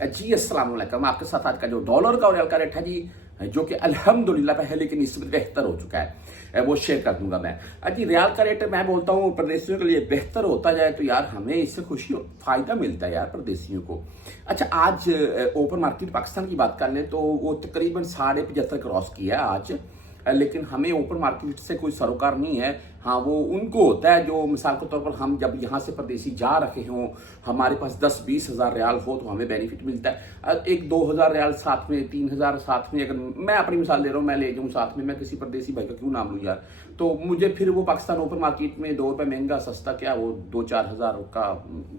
जी अस्सलाम वालेकुम। आपके साथ आज का जो डॉलर का और रियाल का रेट है जी, जो कि अल्हम्दुलिल्लाह पहले की निस्बत बेहतर हो चुका है, वो शेयर कर दूंगा मैं। जी रियाल का रेट मैं बोलता हूँ परदेशियों के लिए बेहतर होता जाए तो यार हमें इससे खुशी फायदा मिलता है यार परदेशियों को। अच्छा, आज ओपन मार्केट पाकिस्तान की बात कर लें तो वो तकरीबन 75.5 क्रॉस किया है आज, लेकिन हमें ओपन मार्केट से कोई सरोकार नहीं है। हाँ, वो उनको होता है जो मिसाल के तौर पर हम जब यहाँ से परदेसी जा रहे हों, हमारे पास 10-20 हज़ार रियाल हो तो हमें बेनिफिट मिलता है। एक 2,000 रियाल साथ में, 3,000 साथ में, अगर मैं अपनी मिसाल दे रहा हूँ, मैं ले जाऊँ साथ में, मैं किसी परदेसी भाई का क्यों नाम लूँ यार, तो मुझे फिर वो पाकिस्तान ओपन मार्केट में 2 रुपये महंगा सस्ता क्या, वो 2-4 हज़ार का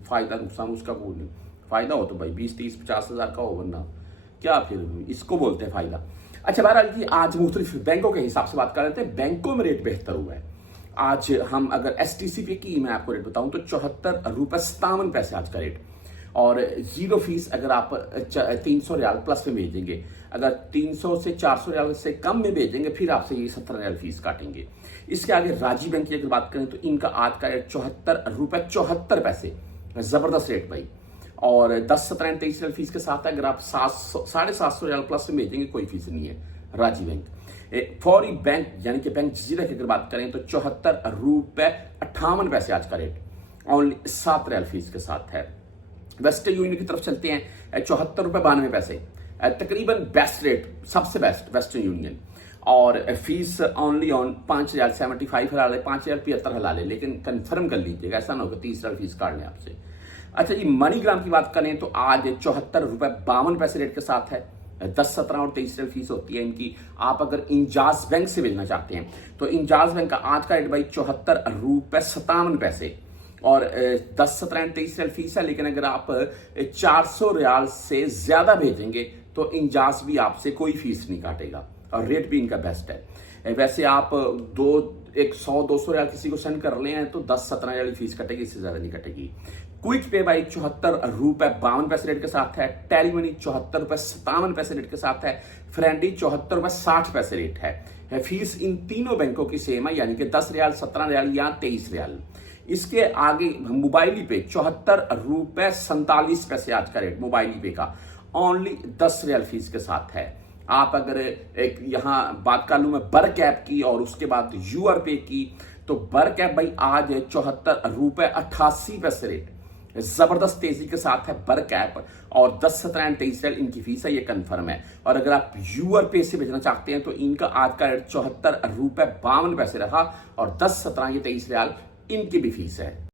फायदा नुकसान उसका वो नहीं। फायदा हो तो भाई 20-30-50 हज़ार का हो, वरना क्या फिर इसको बोलते हैं फायदा। अच्छा, बहरहाल जी आज मुख्तलिफ बैंकों के हिसाब से बात कर रहे थे। बैंकों में रेट बेहतर हुआ है आज। हम अगर STCP की मैं आपको रेट बताऊं तो 74 रुपये 57 पैसे आज का रेट, और जीरो फीस अगर आप 300 रियाल प्लस में भेजेंगे, अगर 300 से 400 रियाल से कम में भेजेंगे फिर आपसे ये 17 रियाल फीस काटेंगे। इसके आगे राजी बैंक की अगर बात करें तो इनका आज का रेट 74 रुपये 74 पैसे, जबरदस्त रेट भाई, और 10-17-23 रियाल फीस के साथ है। अगर आप 700-750 रियाल प्लस में भेजेंगे कोई फीस नहीं है। राजी बैंक। फौरी बैंक यानी कि बैंक जजीरा की अगर बात करें तो 74 रुपये 58 पैसे आज का रेट, ओनली 7 रियाल फीस के साथ है। वेस्टर्न यूनियन की तरफ चलते हैं, 74 रुपये 92 पैसे, तकरीबन बेस्ट रेट, सबसे बेस्ट वेस्टर्न यूनियन, और फीस ओनली ऑन 5 रियाल 75 हलाल है, 5 रियाल 75 हलाल है, लेकिन कंफर्म कर लीजिएगा, ऐसा ना होगा 30 रियाल फीस काट लें आपसे। अच्छा जी, मनीग्राम की बात करें तो आज 74 रुपये 52 पैसे रेट के साथ है, 10, 17 और 23 रियाल फीस होती है इनकी। आप अगर इंजाज बैंक से भेजना चाहते हैं तो इंजाज बैंक का आज का रेट भाई 74 रुपये 57 पैसे, और 10, 17 और 23 रियाल फीस है, लेकिन अगर आप 400 रियाल से ज्यादा भेजेंगे तो इंजाज भी आपसे कोई फीस नहीं काटेगा, और रेट भी इनका बेस्ट है। वैसे आप 100-200 रियाल किसी को सेंड कर रहे हैं तो 10-17 रियाल फीस कटेगी, इससे ज्यादा नहीं कटेगी। क्विक पे भाई 74 रुपये 52 पैसे रेट के साथ है, टेलीमनी 74 रुपये 57 पैसे रेट के साथ है, फ्रेंडी 74 रुपये 60 पैसे रेट है। फीस इन तीनों बैंकों की सेम है, यानी कि 10 रियाल, 17 रियाल या 23 रियाल। इसके आगे मोबाइली पे 74 रुपये 47 पैसे आज का रेट मोबाइली पे का, ओनली 10 रियाल फीस के साथ है। आप अगर एक यहाँ बात कर लूं मैं बर कैप की और उसके बाद यूआर पे की, तो बर कैप भाई आज 74 रुपये 88 पैसे रेट, जबरदस्त तेजी के साथ है बर कैप, और 10, 17 और 23 रियाल इनकी फीस है, ये कंफर्म है। और अगर आप यूआर पे से भेजना चाहते हैं तो इनका आज का रेट 74 रुपये 52 पैसे रहा, और 10, 17 या 23 रियाल इनकी भी फीस है।